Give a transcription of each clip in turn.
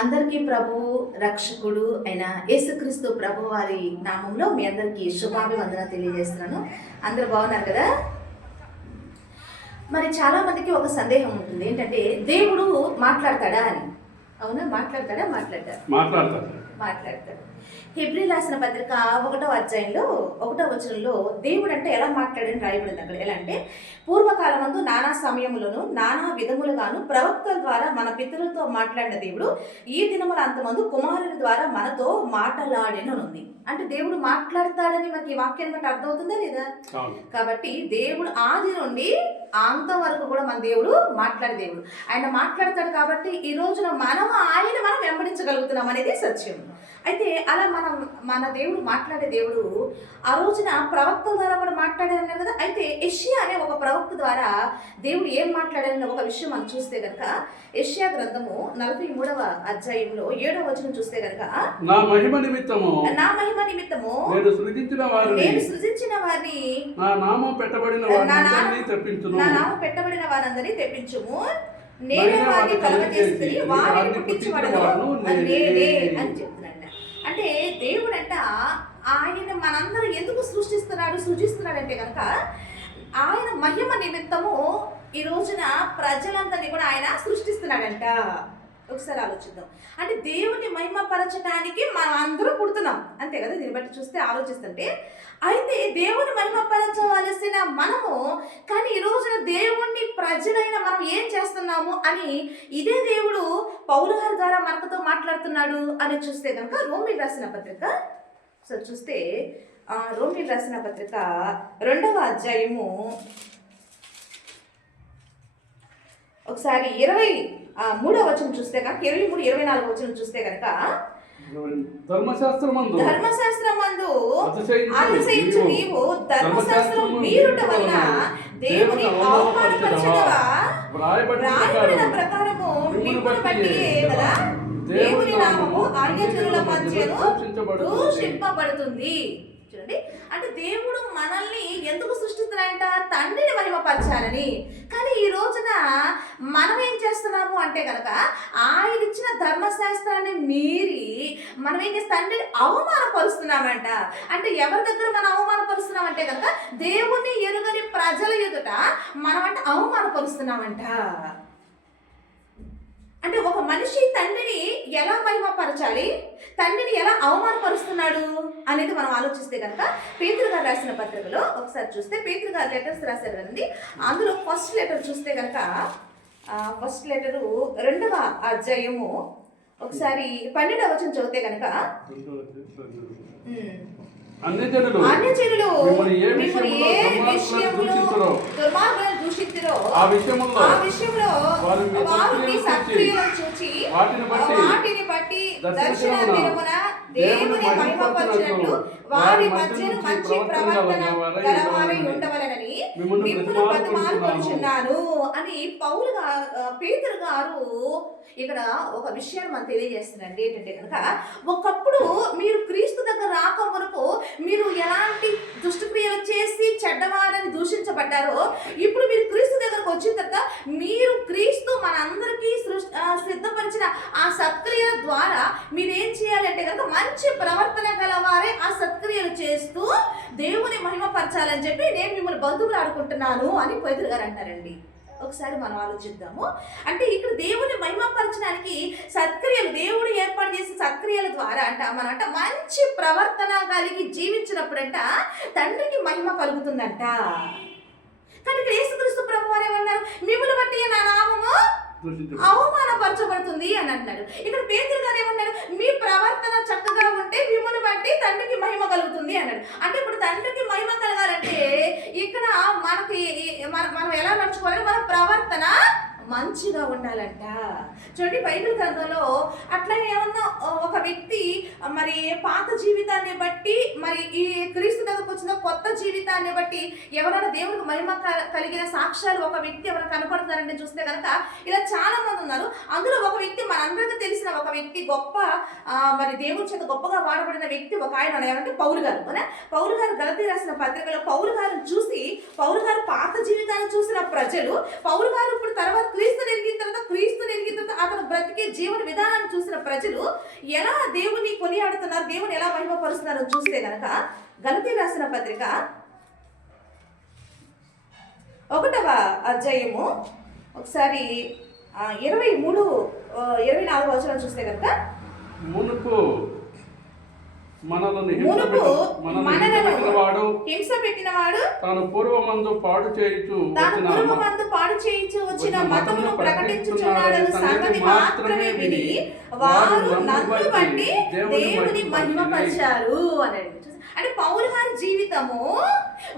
అందరికీ ప్రభువు రక్షకుడు అయిన యేసుక్రీస్తు ప్రభు వారి నామంలో మీ అందరికీ శుభాభివందన తెలియజేస్తున్నాను. అందరూ బాగున్నారు కదా? మరి చాలా మందికి ఒక సందేహం ఉంటుంది, ఏంటంటే దేవుడు మాట్లాడతాడా అని. అవునా? మాట్లాడతాడు. హెబ్రీ రాసిన పత్రిక 1వ అధ్యాయంలో 1వ వచనంలో దేవుడు అంటే ఎలా మాట్లాడని రాయబడింది. అక్కడ ఎలా అంటే, పూర్వకాలమందు నానా సమయములను నానా విధములుగాను ప్రవక్తల ద్వారా మన పితరులతో మాట్లాడిన దేవుడు ఈ దినముల అంతమందు కుమారుని ద్వారా మనతో మాట్లాడిననుంది. అంటే దేవుడు మాట్లాడతాడని మనకి ఈ వాక్యాన్ని బట్టి అర్థమవుతుందా లేదా? కాబట్టి దేవుడు ఆది నుండి అంతం వరకు కూడా మన దేవుడు మాట్లాడే దేవుడు. ఆయన మాట్లాడతాడు కాబట్టి ఈ రోజున మనం వెంబడించగలుగుతున్నాం అనేది సత్యం. అయితే అలా మన దేవుడు మాట్లాడే దేవుడు ఆ రోజున ప్రవక్తల ద్వారా కూడా మాట్లాడారన్నారు కదా. అయితే యెషయా అనే ఒక ప్రవక్త ద్వారా దేవుడు ఏం మాట్లాడారని ఒక విషయం మనం చూస్తే కనుక, యెషయా గ్రంథము 43వ అధ్యాయంలో 7వ వచనం చూస్తే కనుక, నా మహిమ నిమిత్తము నేను సృజించిన వారిని నా నామం పెట్టబడిన వారందరినీ తెప్పించుము, నేనే వారిని కలగజేసి వారిని పుట్టించబడను నేనే అని చెప్తున్నాడు. అంటే దేవుడంట ఆయన మనందరూ ఎందుకు సృజిస్తున్నాడంటే కనుక, ఆయన మహిమ నిమిత్తము ఈ రోజున ప్రజలందరినీ కూడా ఆయన సృష్టిస్తున్నాడంట. ఒకసారి ఆలోచిద్దాం. అంటే దేవుని మహిమపరచడానికి మనం అందరూ పుడుతున్నాం, అంతే కదా? దీన్ని బట్టి చూస్తే ఆలోచిస్తుంటే, అయితే దేవుని మహిమపరచవలసిన మనము కానీ ఈ రోజున దేవుణ్ణి ప్రజలైన మనం ఏం చేస్తున్నాము అని ఇదే దేవుడు పౌలు గారి ద్వారా మనతో మాట్లాడుతున్నాడు అని చూస్తే కనుక, రోమీయులకు రాసిన పత్రిక చూస్తే రోమీయులకు రాసిన పత్రిక 2వ అధ్యాయము ఒకసారి 23వ వచనం చూస్తే కనుక, 23-24 వచనం చూస్తే కనుక, ధర్మశాస్త్రమందు అతిశయించు నీవు ధర్మశాస్త్రం మీరుట వలన దేవుని అవమానపరచదవా? వ్రాయబడిన ప్రకారము మిమ్మును బట్టి కదా దేవుని నామము అన్యజనుల మధ్యను దూషింపబడుతుంది. చూడండి, అంటే దేవుడు మనల్ని ఎందుకు సృష్టిస్తున్నాడంట? తండ్రిని మహిమపరచాలని. కానీ ఈ రోజున మనం ఏం చేస్తున్నాము అంటే కనుక, ఆయన ఇచ్చిన ధర్మశాస్త్రాన్ని మీరి మనం ఏం చేస్తే తండ్రిని అవమానపరుస్తున్నామంట. అంటే ఎవరి దగ్గర మనం అవమానపరుస్తున్నామంటే కనుక, దేవుణ్ణి ఎరుగని ప్రజల ఎదుట మనం అంటే అవమానపరుస్తున్నామంట. అంటే ఒక మనిషి తండ్రిని ఎలా మహిమపరచాలి, తండ్రిని ఎలా అవమానపరుస్తున్నాడు అనేది మనం ఆలోచిస్తే కనుక, పేతురు గారు రాసిన పత్రికలో ఒకసారి చూస్తే, పేతురు గారు లెటర్స్ రాశారు కదండి. అందులో ఫస్ట్ లెటర్ చూస్తే కనుక, ఫస్ట్ లెటరు 2వ అధ్యాయము ఒకసారి 12వ వచనం చదివితే కనుక, అన్యజనులు మిమ్మల్ని ఏ విషయములో దుర్మార్గులను దూషించురో ఆ విషయములో వారు మీ సత్క్రియలను చూచి వాటిని బట్టి దర్శన దినమున దేవుని మహిమపరచినట్లు వారి మధ్యను మంచి ప్రవర్తన గలవారై ఉండవలెనని మిమ్మును బతిమాలుకొనుచున్నాను అని పేతురు గారు ఇక్కడ ఒక విషయాన్ని మనం తెలియజేస్తున్నాడు. ఏంటంటే కనుక, ఒకప్పుడు మీరు క్రీస్తు దగ్గర రాక వరకు మీరు ఎలాంటి దుష్టక్రియలు చేసి చెడ్డవారని దూషించబడ్డారో, ఇప్పుడు మీరు క్రీస్తు దగ్గరకు వచ్చిన తర్వాత మీరు క్రీస్తు మనందరికీ సిద్ధపరిచిన ఆ సత్క్రియల ద్వారా మీరేం చేయాలంటే కనుక, మంచి ప్రవర్తన గలవారే ఆ సత్క్రియలు చేస్తూ దేవుని మహిమపరచాలని చెప్పి నేను మిమ్మల్ని బంధువులు ఆడుకుంటున్నాను అని పేతురు గారు అంటారండి. ఒకసారి మనం ఆలోచిద్దాము. అంటే ఇక్కడ దేవుని మహిమపరచడానికి సత్క్రియలు, దేవుడు ఏర్పాటు చేసిన సత్క్రియల ద్వారా మనమంట మంచి ప్రవర్తన కలిగి జీవించినప్పుడంట తండ్రికి మహిమ కలుగుతుందంట. కానీ ఇక్కడ యేసుక్రీస్తు ప్రభు వారు ఏమన్నారు? మిమ్మును బట్టి నా నామము అవమానపరచబడుతుంది అని అంటున్నాడు. ఇక్కడ పేతురు గారు ఏమన్నాడు? మీ ప్రవర్తన చక్కగా ఉంటే మిమ్మల్ని బట్టి తండ్రికి మహిమ కలుగుతుంది అన్నాడు. అంటే ఇప్పుడు తండ్రికి మహిమ కలగాలంటే ఇక్కడ మనం ఎలా నడుచుకోవాలి? మన ప్రవర్తన మంచిగా ఉండాలంట. చూడండి, బైబిల్ గ్రంథంలో అట్లా ఏమన్నా ఒక వ్యక్తి మరి పాత జీవితాన్ని బట్టి, మరి ఈ క్రీస్తు దగ్గరకు వచ్చిన కొత్త జీవితాన్ని బట్టి ఎవరైనా దేవునికి మహిమ కలిగిన సాక్ష్యాలు ఒక వ్యక్తి ఎవరైనా కనపడతారని చూస్తే కనుక ఇలా చాలా మంది ఉన్నారు. అందులో ఒక వ్యక్తి మనందరికీ తెలిసిన చేసిన ఒక వ్యక్తి, గొప్ప మరి దేవుని చేత గొప్పగా వాడబడిన వ్యక్తి ఒక ఆయన ఎవరంటే పౌలు గారు. పౌలు గారు గలతీ రాసిన పత్రికలో పౌలు గారిని చూసి, పౌలు గారు పాత జీవితాన్ని చూసిన ప్రజలు, పౌలు గారు ఇప్పుడు తర్వాత క్రీస్తుని ఎరిగిన తర్వాత అతను బ్రతికే జీవన విధానాన్ని చూసిన ప్రజలు ఎలా దేవుని కొనియాడుతున్నారు, దేవుని ఎలా మహిమపరుస్తున్నారు చూస్తే గనక గలతీ రాసిన పత్రిక 1వ అధ్యాయము ఒకసారి 23-24 వచనం చూస్తే కనుక, మునుపు మనలను హింస పెట్టినవాడు తాను పూర్వమందు పాడు చేయుచు వచ్చిన మతమును ప్రకటించుచున్నాడని సంగతి మాత్రమే విని వారు నన్ను బట్టి దేవుని మహిమపరిచారు అని. అంటే పౌలు గారి జీవితము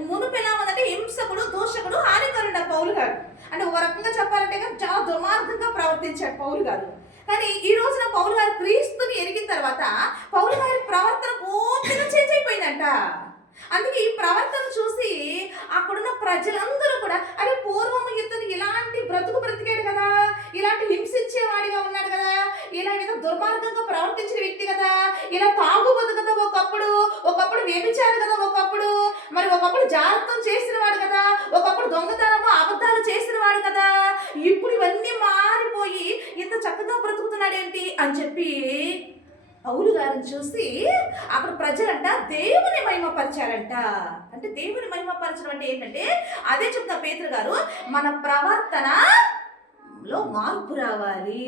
మునుపు ఎలా ఉందంటే హింసకుడు, దూషకుడు, హానికరుడు పౌలు గారు. అంటే ఒక రకంగా చెప్పాలంటే చాలా దుర్మార్గంగా ప్రవర్తించాడు పౌలు గారు. కానీ ఈ రోజున పౌలు గారు క్రీస్తుని ఎరిగిన తర్వాత పౌలు గారి ప్రవర్తన పూర్తిగా చేంజ్ అయిపోయిందంట. అందుకే ఈ ప్రవర్తన చూసి అక్కడున్న ప్రజలందరూ కూడా, అరే పూర్వము ఇతను ఇలాంటి బ్రతికాడు కదా, ఇలాంటి హింసించేవాడిగా ఉన్నాడు కదా, ఇలా ఏదో దుర్మార్గంగా ప్రవర్తించిన వ్యక్తి కదా, ఇలా తాగుబోదు కదా, ఒకప్పుడు వ్యభిచారు కదా, ఒకప్పుడు జాగ్రత్తం చేసిన వాడు కదా, ఒకప్పుడు దొంగతనము అబద్ధాలు చేసిన వాడు కదా, ఇప్పుడు ఇవన్నీ మారిపోయి ఇంత చక్కగా బ్రతుకుతున్నాడేంటి అని చెప్పి పౌలు గారిని చూసి అక్కడ ప్రజలంట దేవుని మహిమపరిచారంట. అంటే దేవుని మహిమపరచడం అంటే ఏంటంటే అదే చెప్తా పేతురు గారు, మన ప్రవర్తనలో మార్పు రావాలి.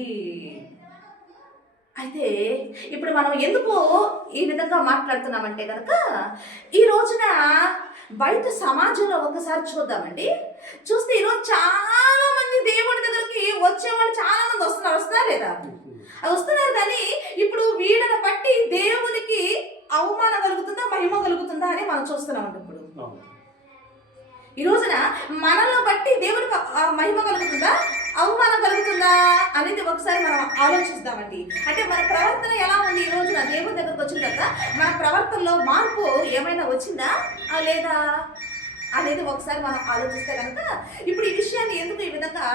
అయితే ఇప్పుడు మనం ఎందుకు ఈ విధంగా మాట్లాడుతున్నామంటే కనుక, ఈ రోజున బయట సమాజంలో ఒకసారి చూద్దామండి. చూస్తే ఈరోజు చాలా మంది దేవుడి దగ్గరికి వచ్చేవాళ్ళు చాలా మంది వస్తున్నారు లేదా? వస్తున్నారు. కానీ ఇప్పుడు వీళ్ళని బట్టి దేవునికి అవమానం కలుగుతుందా, మహిమ కలుగుతుందా అని మనం చూస్తున్నామండి. ఇప్పుడు ఈ రోజున మనల్ని బట్టి దేవునికి మహిమ కలుగుతుందా, అవమానం కలుగుతుందా అనేది ఒకసారి మనం ఆలోచిస్తామండి. అంటే మన ప్రవర్తన ఎలా ఉంది ఈ రోజున దేవుని దగ్గరకు వచ్చిన తర్వాత మన ప్రవర్తనలో మార్పు ఏమైనా వచ్చిందా లేదా అనేది ఒకసారి మనం ఆలోచిస్తే కనుక, ఇప్పుడు ఈ విషయాన్ని ఎందుకు ఈ విధంగా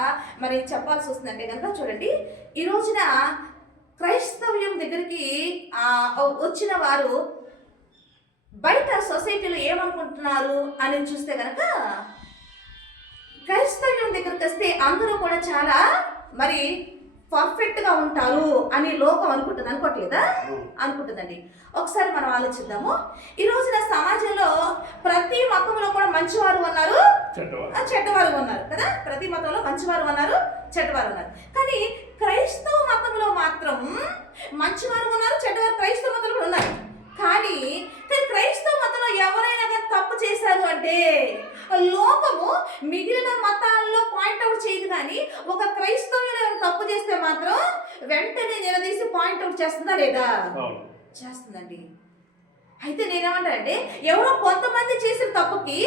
మరి చెప్పాల్సి వస్తుందంటే కనుక చూడండి, ఈ రోజున క్రైస్తవ్యం దగ్గరికి వచ్చిన వారు బయట సొసైటీలో ఏమనుకుంటున్నారు అని చూస్తే కనుక, క్రైస్తవ్యం దగ్గరికి వస్తే అందరూ కూడా చాలా మరి పర్ఫెక్ట్గా ఉంటారు అని లోకం అనుకోవట్లేదా? అనుకుంటుందండి. ఒకసారి మనం ఆలోచిద్దాము. ఈ రోజున సమాజంలో ప్రతి మతంలో కూడా మంచివారు ఉన్నారు, చెడ్డవారు ఉన్నారు కదా. ప్రతి మతంలో మంచివారు ఉన్నారు, చెడ్డవారు ఉన్నారు. కానీ క్రైస్తవ మతంలో మాత్రం మంచివారు ఉన్నారు, చెడ్డవారు క్రైస్తవ మతంలో కూడా ఉన్నారు. కానీ క్రైస్తవ మతంలో ఎవరైనా కానీ తప్పు చేశారు అంటే లోకము మిగిలిన మతాల్లో పాయింట్అవుట్ చేయదు. కానీ ఒక క్రైస్తవులు తప్పు చేస్తే మాత్రం వెంటనే నిలదీసి పాయింట్అవుట్ చేస్తుందా లేదా? చేస్తుందండి. అయితే నేనేమంటానంటే, ఎవరో కొంతమంది చేసిన తప్పుకి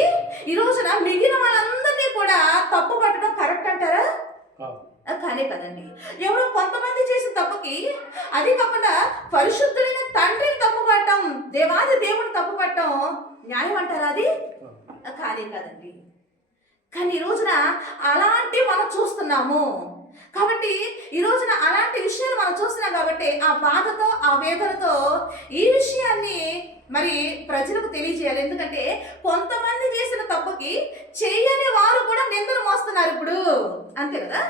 ఈ రోజున మిగిలిన వాళ్ళందరినీ కూడా తప్పు పట్టడం కరెక్ట్ అంటారా? కానే కదండి. ఎవరో కొంతమంది చేసిన తప్పుకి, అది కాకుండా పరిశుద్ధులైన తండ్రిని తప్పు పట్టడం, దేవాది దేవుని తప్పు పట్టడం న్యాయం అంటారా? అది కానే కదండి. కానీ ఈ రోజున అలాంటి మనం చూస్తున్నాము. కాబట్టి ఈ రోజున అలాంటి విషయాలు మనం చూస్తున్నాం కాబట్టి ఆ బాధతో, ఆ వేదనతో ఈ విషయాన్ని మరి ప్రజలకు తెలియజేయాలి. ఎందుకంటే కొంతమంది చేసిన తప్పుకి చేయని వారు కూడా నిందలు మోస్తున్నారు ఇప్పుడు, అంతే కదా.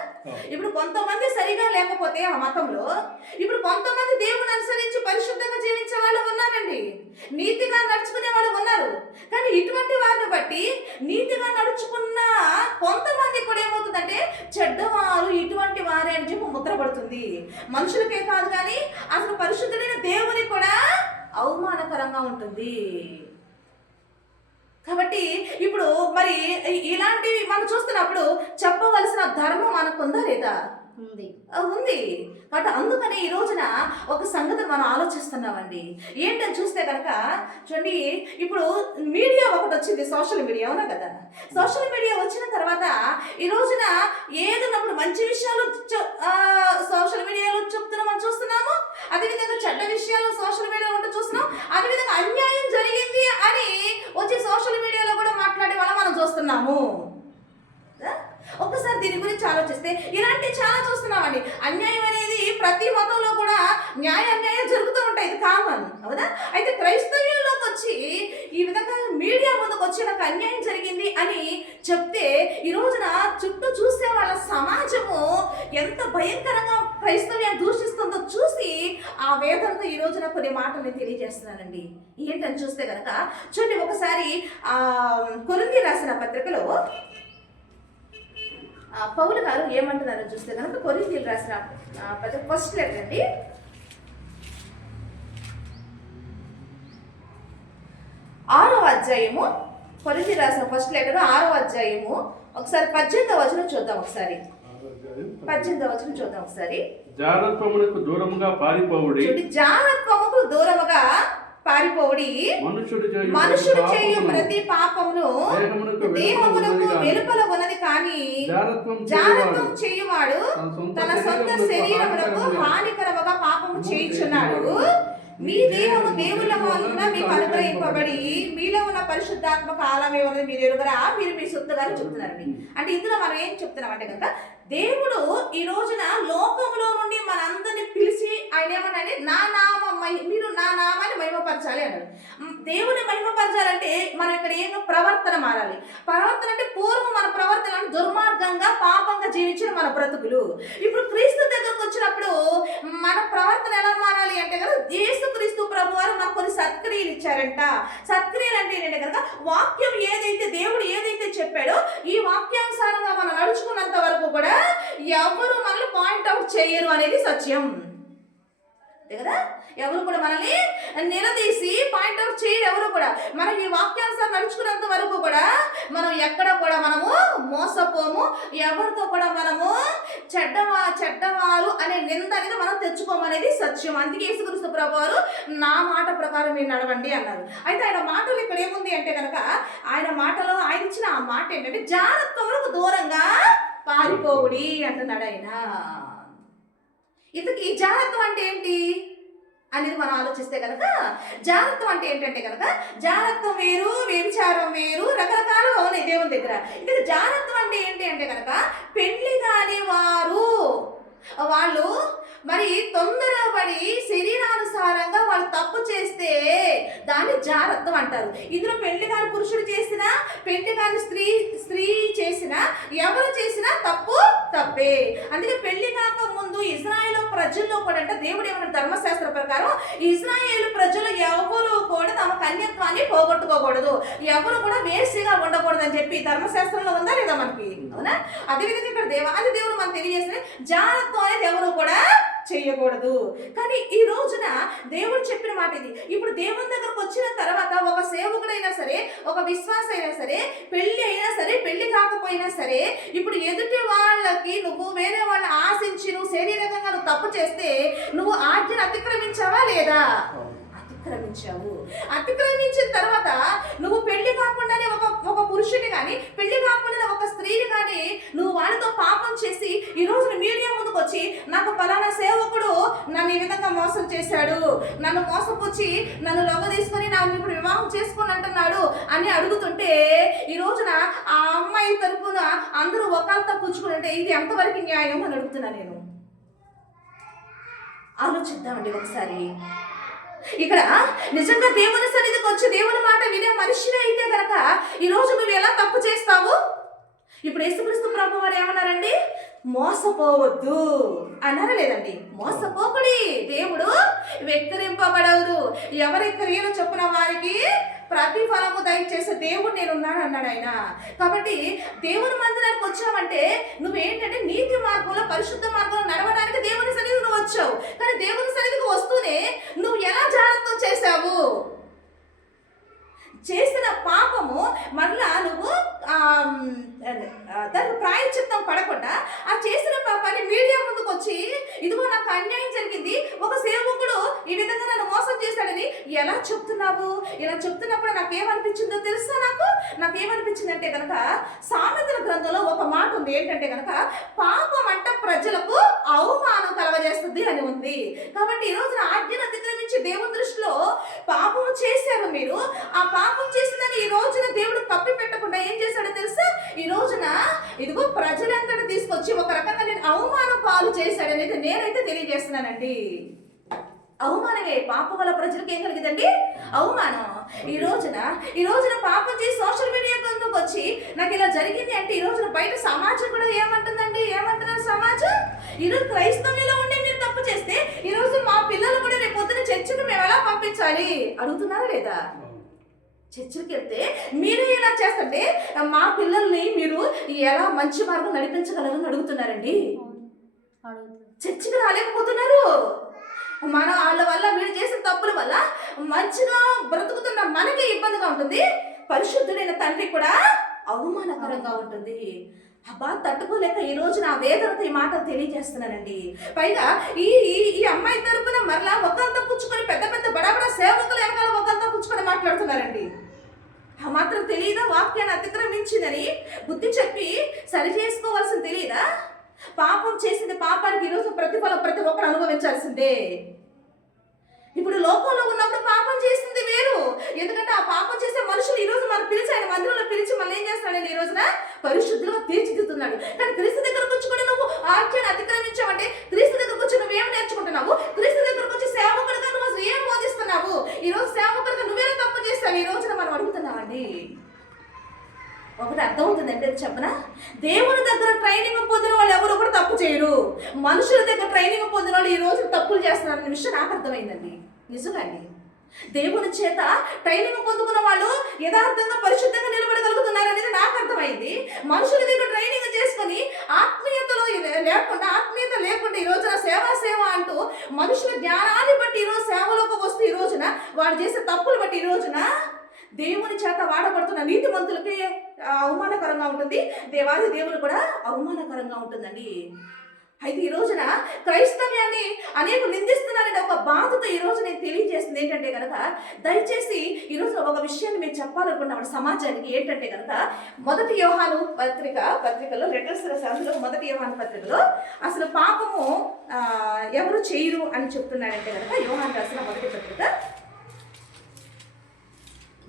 ఇప్పుడు కొంతమంది సరిగా లేకపోతే ఆ మతంలో, ఇప్పుడు కొంతమంది దేవుని అనుసరించి పరిశుద్ధంగా జీవించే వాళ్ళు ఉన్నారండి, నీతిగా నడుచుకునే వాళ్ళు ఉన్నారు. కానీ ఇటువంటి వారిని బట్టి నీతిగా నడుచుకున్న కొంతమంది కూడా ఏమవుతుందంటే చెడ్డవారు ఇటువంటి వారే అని చెప్పి ముద్రపడుతుంది. మనుషులకే కాదు కానీ అసలు పరిశుద్ధులైన దేవుని కూడా అవమానకరంగా ఉంటుంది. కాబట్టి ఇప్పుడు మరి ఇలాంటివి మనం చూస్తున్నప్పుడు చెప్పవలసిన ధర్మం మనకుందా లేదా? ఉంది. కాబట్టి అందుకని ఈ రోజున ఒక సంగతి మనం ఆలోచిస్తున్నామండి. ఏంటని చూస్తే కనుక చూడండి, ఇప్పుడు మీడియా ఒకటి వచ్చింది, సోషల్ మీడియా, అవునా కదా. సోషల్ మీడియా వచ్చిన తర్వాత ఈ రోజున ఏదన్నప్పుడు మంచి విషయాలు సోషల్ మీడియాలో చెప్తున్నాం మనం చూస్తున్నాము, అదేవిధంగా చెడ్డ విషయాలు సోషల్ మీడియాలో ఉంటే చూస్తున్నాం, అదేవిధంగా అన్యాయం జరిగింది అని వచ్చి సోషల్ మీడియాలో కూడా మాట్లాడే వాళ్ళ మనం చూస్తున్నాము. ఒక్కసారి దీని గురించి ఆలోచిస్తే ఇలాంటివి చాలా చూస్తున్నామండి. అన్యాయం అనేది ప్రతి మతంలో కూడా అన్యాయం జరుగుతూ ఉంటాయి, ఇది కామన్, అవునా? అయితే క్రైస్తవ్యంలోకి వచ్చి ఈ విధంగా మీడియా ముందుకు వచ్చి నాకు అన్యాయం జరిగింది అని చెప్తే ఈ రోజున చుట్టూ చూసే వాళ్ళ సమాజము ఎంత భయంకరంగా క్రైస్తవ్యాన్ని దూషిస్తుందో చూసి ఆ వేదనతో ఈ రోజున కొన్ని మాటలు నేను తెలియజేస్తున్నానండి. ఏంటని చూస్తే కనుక చూడండి, ఒకసారి కొరింథీ రాసిన పత్రికలో పౌలు గారు ఏమంటున్నారో చూస్తే కనుక కొరింథీయులకు రాసిన పత్రిక ఫస్ట్ లెటర్ అండి, 6వ అధ్యాయము. కొరింథీయులకు రాసిన ఫస్ట్ లెటర్ 6వ అధ్యాయము ఒకసారి 18వ వచనం చూద్దాం. ఒకసారి 18వ వచనం చూద్దాం ఒకసారి. జారత్వమునకు దూరముగా పారిపోవుడి, జారత్వముకు దూరముగా పారిపోవుడి, మనుషుడు చేయు ప్రతి పాపమును దేహమునకు వెలుపల ఉన్నది, కానీ జారత్వం చేయువాడు తన సొంత శరీరమునకు హానికరముగా పాపము చేయుచున్నాడు. మీ దేహము దేవుళ్ళ వలన మీకు అనుగ్రహింపబడి మీలో ఉన్న పరిశుద్ధాత్మక ఆలమే ఉన్నది మీరు ఎరుగరా, మీరు మీ సొత్తుగా చెప్తున్నారండి. అంటే ఇందులో మనం ఏం చెప్తున్నాం అంటే కనుక దేవుడు ఈ రోజున లోకంలో నుండి మనందరినీ పిలిచి ఆయన ఏమన్నాడు, మీరు నా నామాన్ని మహిమపరచాలి అన్నాడు. దేవుని మహిమపరచాలంటే మనం ఇక్కడ ఏమో ప్రవర్తన మారాలి. ప్రవర్తన అంటే పూర్వం మన ప్రవర్తన దుర్మార్గంగా పాపంగా జీవించిన మన బ్రతుకులు. ఇప్పుడు క్రీస్తు దగ్గరకు వచ్చినప్పుడు మన ప్రవర్తన ఎలా మారాలి అంటే కదా, యేసుక్రీస్తు ప్రభు వారు మనకు కొన్ని సత్క్రియలు ఇచ్చారంట. సత్క్రియలు అంటే ఏంటంటే కనుక వాక్యం ఏదైతే దేవుడు ఏదైతే చెప్పాడో ఈ వాక్యానుసారంగా మనం నడుచుకున్నంత వరకు కూడా ఎవరు మనల్ని పాయింట్అవుట్ చేయరు అనేది సత్యం కదా. ఎవరు కూడా మనల్ని నిలదీసి పాయింట్అవుట్ చేయరు. ఎవరు కూడా మనం ఈ వాక్యానుసారం నడుచుకున్నంత వరకు కూడా మనం ఎక్కడ కూడా మనము మోసపోము, ఎవరితో కూడా మనము చెడ్డవారు అనే నింద అనేది మనం తెచ్చుకోమనేది సత్యం. అందుకే యేసుక్రీస్తు ప్రభువు వారు నా మాట ప్రకారం మీరు నడవండి అన్నారు. అయితే ఆయన మాటలు ఇక్కడ ఏముంది అంటే కనుక ఆయన మాటలో ఆయన ఇచ్చిన ఆ మాట ఏంటంటే జారత్వములకు దూరంగా పారిపోవుడి అంటున్నాడు ఆయన. ఇంతకీ జాగ్రత్త అంటే ఏంటి అనేది మనం ఆలోచిస్తే కనుక జాగ్రత్త అంటే ఏంటంటే కనుక జాగ్రత్తం వేరు, వ్యభిచారం వేరు, రకరకాలుగా ఉన్నాయి దేవుని దగ్గర. ఇది జాగ్రత్త అంటే ఏంటి అంటే కనుక పెళ్లి కాని వాళ్ళు మరి తొందరపడి శరీరానుసారంగా వాళ్ళు తప్పు చేస్తే దాన్ని జారత్వం అంటారు. ఇందులో పెళ్లి కాని పురుషుడు చేసినా పెళ్లి కాని స్త్రీ చేసినా ఎవరు చేసినా తప్పే. అందుకే పెళ్లి కాక ముందు ఇజ్రాయేల్ ప్రజల్లో కూడా అంటే దేవుడు ఏమన్నా ధర్మశాస్త్ర ప్రకారం ఇజ్రాయేల్ ప్రజలు ఎవరు కూడా తమ కన్యత్వాన్ని పోగొట్టుకోకూడదు, ఎవరు కూడా వేసిగా ఉండకూడదు అని చెప్పి ధర్మశాస్త్రంలో ఉందా లేదా మనకి, అవునా? అదేవిధంగా ఇక్కడ దేవాది దేవుడు మనకు తెలియజేసిన జారత్వం అనేది ఎవరు కూడా చేయకూడదు. కానీ ఈ రోజున దేవుడు చెప్పిన మాట ఇది. ఇప్పుడు దేవుని దగ్గరకు వచ్చిన తర్వాత ఒక సేవకుడైనా సరే, ఒక విశ్వాస అయినా సరే, పెళ్లి అయినా సరే, పెళ్లి కాకపోయినా సరే, ఇప్పుడు ఎదుటి వాళ్ళకి నువ్వు వేరే వాళ్ళని ఆశించి నువ్వు శారీరకంగా నువ్వు తప్పు చేస్తే నువ్వు ఆజ్ఞను అతిక్రమించావా లేదా? అతిక్రమించిన తర్వాత నువ్వు పెళ్లి కాకుండానే ఒక పురుషుని కానీ పెళ్లి కాకుండా ఒక స్త్రీని కానీ నువ్వు వాడితో పాపం చేసి ఈ రోజు మీడియా ముందుకు వచ్చి నాకు పలానా సేవకుడు నన్ను ఈ విధంగా మోసం చేశాడు, నన్ను మోసపుచ్చి నన్ను లొంగ తీసుకొని నన్ను ఇప్పుడు వివాహం చేసుకొని అంటున్నాడు అని అడుగుతుంటే ఈ రోజున ఆ అమ్మాయి తరపున అందరూ ఒకళ్ళతో పుచ్చుకుంటే ఇది ఎంతవరకు న్యాయం అని అడుగుతున్నా నేను. ఆలోచిద్దామండి ఒకసారి. ఇక్కడ నిజంగా దేవుని సన్నిధికి వచ్చి దేవుని మాట వినే మనిషిని అయితే కనుక ఈరోజు నువ్వు ఎలా తప్పు చేస్తావు? ఇప్పుడు యేసుక్రీస్తు ప్రభు వారు ఏమన్నారండి? మోసపోవద్దు అన్నారా లేదండి? మోసపోకుడి, దేవుడు వెక్కిరింపబడవుడు, ఎవరి క్రియలు చొప్పున వారికి ప్రతిఫలము దయచేసే దేవుడు నేనున్నాను అన్నాడు ఆయన. కాబట్టి దేవుని మందిరానికి వచ్చావంటే నువ్వేంటంటే నీతి మార్గంలో పరిశుద్ధ మార్గంలో నడవడానికి దేవుని సన్నిధికి నువ్వు వచ్చావు. కానీ దేవుని సన్నిధికి వస్తూనే నువ్వు ఎలా జాగ్రత్త చేశావు? చేసిన పాపము మళ్ళా నువ్వు దానికి ప్రాయశ్చిత్తం పడకుండా ఆ చేసిన పాపాన్ని మీడియా ముందుకు వచ్చి ఇదిగో నాకు అన్యాయం జరిగింది, ఒక సేవకుడు ఈ విధంగా నన్ను మోసం చేశాడని ఎలా చెప్తున్నావు? ఇలా చెప్తున్నప్పుడు నాకేమనిపించిందో తెలుసా? నాకేమనిపించింది అంటే కనుక సామెతల గ్రంథంలో ఒక మాట ఉంది. ఏంటంటే కనుక పాపం అంట ప్రజలకు అవమానం కలగజేస్తుంది అని ఉంది. కాబట్టి ఈ రోజున ఆజ్ఞను అతిక్రమించి దేవుని దృష్టిలో పాపం చేశారు మీరు. ఆ పాపం చేసిందని ఈ రోజున దేవుడు కప్పి పెట్టకుండా ఏం చేశాడో తెలుసా? ఈ రోజున ఇదిగో ప్రజలందరూ తీసుకొచ్చి ఒక రకంగా నేను అవమానం పాలు చేశాడనేది నేనైతే తెలియజేస్తున్నానండి. అవమానమే. పాపం వల్ల ప్రజలకు ఏం కలిగిందండి? అవమానం. ఈ రోజున పాపం చేసి సోషల్ మీడియా కిందకు వచ్చి నాకు ఇలా జరిగింది అంటే ఈ రోజున బయట సమాజం కూడా ఏమంటుందండి? ఏమంటున్నారు సమాజం? ఈరోజు క్రైస్తవ్యంలో ఉండి మీరు తప్పు చేస్తే ఈ రోజు మా పిల్లలు కూడా రేపు పొద్దున చర్చికి మేము ఎలా పంపించాలి అడుగుతున్నారా లేదా? చర్చికి వెళ్తే మీరు ఎలా చేస్తుంటే మా పిల్లల్ని మీరు ఎలా మంచి మార్గం నడిపించగలరని అడుగుతున్నారండి. చర్చికి రాలేకపోతున్నారు. వాళ్ళ వల్ల వీడు చేసిన తప్పుల వల్ల మంచిగా బ్రతుకుతున్న మనకి ఇబ్బందిగా ఉంటుంది, పరిశుద్ధుడైన తండ్రి కూడా అవమానకరంగా ఉంటుంది. అబ్బా తట్టుకోలేక ఈ రోజు నా వేదనతో ఈ మాట తెలియజేస్తున్నానండి. పైగా ఈ ఈ అమ్మాయి తరపున మరలా ఒకరితో పుచ్చుకొని పెద్ద పెద్ద బడాబడా సేవకులు వెనకాల ఒకరితో పుచ్చుకొని మాట్లాడుతున్నారండి. ఆ మాత్రం తెలియదా? వాక్యాన్ని అతిక్రమించిందని బుద్ధి చెప్పి సరి చేసుకోవాల్సిన తెలియదా? పాపం చేసింది పాపానికి ఈరోజు ప్రతిఫలం ప్రతి ఒక్కరు అనుభవించాల్సిందే. ఇప్పుడు లోకంలో ఉన్నప్పుడు పాపం చేసింది వేరు. ఎందుకంటే ఆ పాపం చేసే మనుషులు ఈ రోజు మనం పిలిచి ఆయన మందిరంలో పిలిచి మళ్ళీ ఏం చేస్తాడండి? ఈ రోజున పరిశుద్ధులుగా తీర్చిదిద్దుతున్నాడు. కానీ క్రీస్తు దగ్గరకు వచ్చి కూడా నువ్వు ఆజ్ఞను అతిక్రమించావంటే క్రీస్తు దగ్గరకు వచ్చి నువ్వేం నేర్చుకుంటున్నావు? క్రీస్తు దగ్గరకు వచ్చి సేవకుడిగా నువ్వు అసలు ఏం బోధిస్తున్నావు? ఈ రోజు సేవకుడిగా నువ్వేలా తప్పు చేస్తావు? ఈ రోజున మనం అడుగుతున్నామండి. ఒకటి అర్థమవుతుందంటే చెప్పనా? దేవుని దగ్గర ట్రైనింగ్ పొందిన వాళ్ళు ఎవరు కూడా తప్పు చేయరు. మనుషుల దగ్గర ట్రైనింగ్ పొందిన వాళ్ళు ఈ రోజు తప్పులు చేస్తున్నారనే విషయం నాకు అర్థమైందండి. నిజంగాండి. దేవుని చేత ట్రైనింగ్ పొందుకున్న వాళ్ళు యథార్థంగా పరిశుద్ధంగా నిలబడగలుగుతున్నారు అనేది నాకు అర్థమైంది. మనుషుల దగ్గర ట్రైనింగ్ చేసుకొని ఆత్మీయత లేకుండా ఈ రోజున సేవ అంటూ మనుషుల జ్ఞానాన్ని బట్టి ఈ రోజు సేవలోకి వస్తూ ఈ రోజున వాడు చేసే తప్పులు బట్టి ఈ రోజున దేవుని చేత వాడబడుతున్న నీతిమంతులకి అవమానకరంగా ఉంటుంది, దేవాది దేవుడు కూడా అవమానకరంగా ఉంటుందండి. అయితే ఈ రోజున క్రైస్తవ్యాన్ని అనేక నిందిస్తున్నారనే ఒక బాధతో ఈ రోజు నేను తెలియజేస్తుంది ఏంటంటే కనుక, దయచేసి ఈ రోజు ఒక విషయాన్ని మేము చెప్పాలనుకున్నాం సమాజానికి. ఏంటంటే కనుక మొదటి యోహాను పత్రికలో లెటర్స్ రాసిన మొదటి యోహాను పత్రికలో అసలు పాపము ఎవరు చేయరు అని చెప్తున్నాడంటే కనుక యోహాను రాసిన మొదటి పత్రిక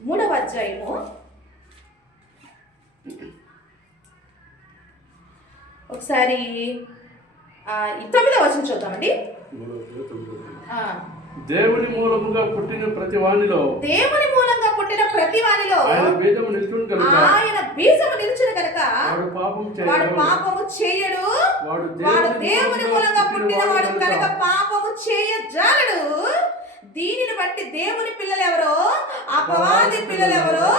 3వ అధ్యాయము ఒకసారి 9వ వచనం చూద్దామండి. దేవుని మూలంగా పుట్టిన ప్రతి వానిలో ఆయన బీజము నిలుచును కనుక వాడు పాపము చేయడు. వాడు దేవుని మూలంగా పుట్టినవాడు కనుక పాపము చేయజాలడు. దీనిని బట్టి దేవుని పిల్లలెవరో అపవాది పిల్లలెవరో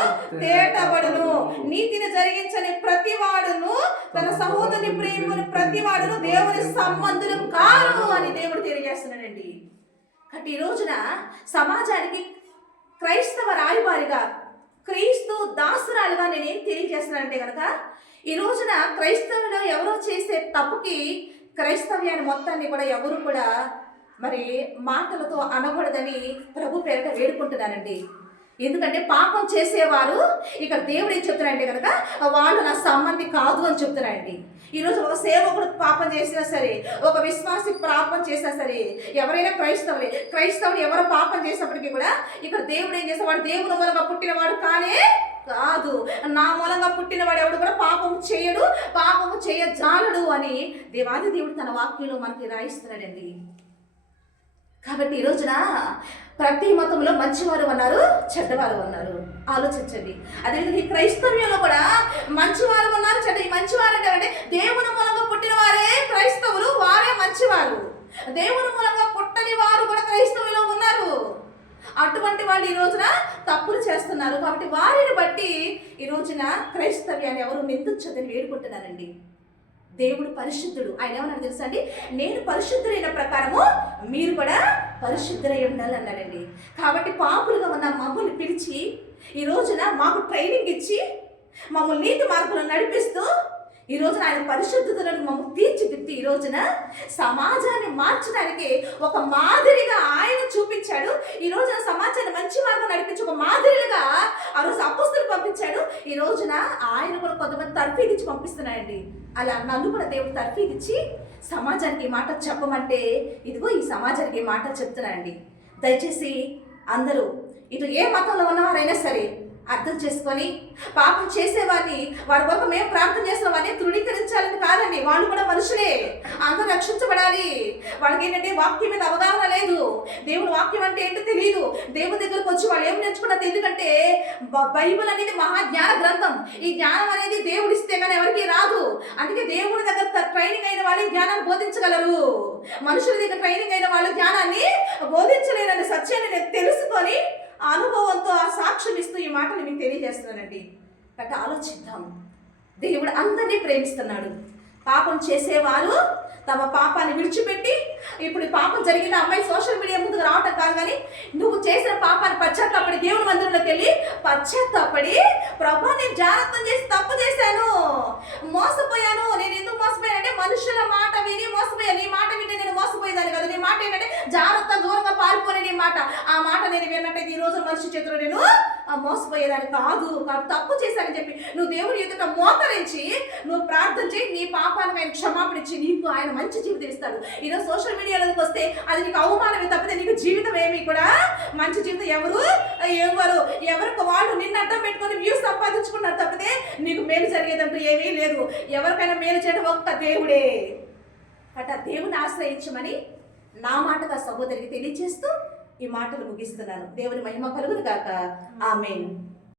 తేటబడును. నీతిని జరిగించని ప్రతివాడును తన సహోదరుని ప్రేమను ప్రతివాడును దేవుని సంబంధులు కారు అని దేవుడు తెలియజేస్తున్నాడండి. కాబట్టి ఈ రోజున సమాజానికి క్రైస్తవ రాయబారిగా క్రీస్తు దాసురాలుగా నేనేం తెలియజేస్తున్నానంటే కనుక ఈ రోజున క్రైస్తవులు ఎవరో చేసే తప్పుకి క్రైస్తవ్యాన్ని మొత్తాన్ని కూడా ఎవరు కూడా మరి మాటలతో అనకూడదని ప్రభు పేరిట వేడుకుంటున్నానండి. ఎందుకంటే పాపం చేసేవారు ఇక్కడ దేవుడు ఏం చెప్తున్నారంటే కనుక వాళ్ళు నా సంబంధి కాదు అని చెప్తున్నారండి. ఈరోజు ఒక సేవకుడు పాపం చేసినా సరే, ఒక విశ్వాసి పాపం చేసినా సరే, ఎవరైనా క్రైస్తవుడు ఎవరో పాపం చేసినప్పటికీ కూడా ఇక్కడ దేవుడు ఏం చేసేవాడు? దేవుని మూలంగా పుట్టినవాడు కానే కాదు, నా మూలంగా పుట్టినవాడు ఎవడు కూడా పాపము చేయడు, పాపము చేయజాలడు అని దేవాది దేవుడు తన వాక్యంలో మనకి రాయిస్తున్నాడండి. కాబట్టి ఈ రోజున ప్రతి మతంలో మంచివారు ఉన్నారు, చెడ్డవారు ఉన్నారు. ఆలోచించండి. అదేవిధంగా ఈ క్రైస్తవ్యంలో కూడా మంచివారు ఉన్నారు, మంచివారు అంటే దేవుని మూలంగా పుట్టిన వారే క్రైస్తవులు, వారే మంచివారు. దేవుని మూలంగా పుట్టని వారు కూడా క్రైస్తవులో ఉన్నారు. అటువంటి వాళ్ళు ఈ రోజున తప్పులు చేస్తున్నారు. కాబట్టి వారిని బట్టి ఈ రోజున క్రైస్తవ్యాన్ని ఎవరు నిందించదని వేడుకుంటున్నారండి. దేవుడు పరిశుద్ధుడు. ఆయన ఏమన్నా తెలుసా అండి? నేను పరిశుద్ధులైన ప్రకారము మీరు కూడా పరిశుద్ధులై ఉండాలి అన్నాడండి. కాబట్టి పాపులుగా ఉన్న మమ్మల్ని పిలిచి ఈ రోజున మాకు ట్రైనింగ్ ఇచ్చి మమ్మల్ని నీతి మార్గంలో నడిపిస్తూ ఈ రోజున ఆయన పరిశుద్ధతలను మమ్మల్ని తీర్చిదిద్ది ఈ రోజున సమాజాన్ని మార్చడానికి ఒక మాదిరిగా ఆయన చూపించాడు. ఈ రోజున సమాజాన్ని మంచి మార్గం నడిపించి ఒక మాదిరిగా ఆ రోజు అపోస్తలులు పంపించాడు. ఈ రోజున ఆయన కూడా కొంతమంది తర్ఫీదిచ్చి పంపిస్తున్నాయండి. అలా నన్ను కూడా దేవుడు తర్ఫీదిచ్చి సమాజానికి ఈ మాట చెప్పమంటే ఇదిగో ఈ సమాజానికి ఈ మాట చెప్తున్నానండి. దయచేసి అందరూ ఇటు ఏ మతంలో ఉన్నవారైనా సరే అర్థం చేసుకొని పాపం చేసేవారిని వారి కొరకు మేము ప్రార్థన చేసిన వారిని తృణీకరించాలని కాదండి. వాళ్ళు కూడా మనుషులే, అందరూ రక్షించబడాలి. వాళ్ళకి ఏంటంటే వాక్యం మీద అవగాహన లేదు, దేవుని వాక్యం అంటే ఏంటో తెలియదు. దేవుని దగ్గరకు వచ్చి వాళ్ళు ఏం నేర్చుకున్నది, ఎందుకంటే బైబిల్ అనేది మహాజ్ఞాన గ్రంథం. ఈ జ్ఞానం అనేది దేవుడు ఇస్తే కానీ ఎవరికి రాదు. అందుకే దేవుని దగ్గర ట్రైనింగ్ అయిన వాళ్ళు జ్ఞానాన్ని బోధించగలరు. మనుషుల దగ్గర ట్రైనింగ్ అయిన వాళ్ళు జ్ఞానాన్ని బోధించలేరనే సత్యాన్ని నేను తెలుసుకొని అనుభవంతో ఆ సాక్ష్యం ఇస్తూ ఈ మాటలు మీకు తెలియజేస్తున్నానండి. కాబట్టి ఆలోచిద్దాం. దేవుడు అందరినీ ప్రేమిస్తున్నాడు. పాపం చేసేవారు తమ పాపాన్ని విడిచిపెట్టి, ఇప్పుడు పాపం జరిగిన అమ్మాయి సోషల్ మీడియా ముందుకు రావటం కాదు, కానీ నువ్వు చేసిన పాపాన్ని పశ్చాత్తాపడి దేవుని మందిరంలోకి వెళ్ళి పశ్చాత్తాపడి, ప్రభా నేను జాగ్రత్త చేసి తప్పు చేశాను, మోసపోయాను. నేను ఎందుకు మోసపోయానంటే మనుషుల మాట విని మోసపోయాను. నీ మాట వింటే నేను మోసపోయేదాన్ని కదా. నీ మాట ఏంటంటే జాగ్రత్త దూరంగా పారిపోని నీ మాట. ఆ మాట నేను విన్నట్టయితే ఈ రోజు మనిషి చేతిలో నేను మోసపోయేదాన్ని కాదు. కాబట్టి తప్పు చేశానని చెప్పి నువ్వు దేవుడి ఎదుట మోకరించి నువ్వు ప్రార్థన చేయి. నీ పాపానికి ఆయన క్షమాపణ ఇచ్చి నీకు ఆయన మంచి జీవితం ఇస్తాడు. ఈరోజు సోషల్ మీడియాలోకి వస్తే అది నీకు అవమానమే తప్పితే నీకు జీవితం ఏమీ కూడా మంచి జీవితం ఎవరికి వాళ్ళు నిన్ను అడ్డం పెట్టుకొని వ్యూస్ సంపాదించుకున్నారు తప్పితే నీకు మేలు జరిగేదంటూ ఏమీ లేదు. ఎవరికైనా మేలు చేయడం ఒక్క దేవుడే. అట దేవుని ఆశ్రయించమని నా మాటగా సహోదరికి తెలియజేస్తూ ఈ మాటలు ముగిస్తున్నాను. దేవుని మహిమ కలుగును గాక. ఆమేన్.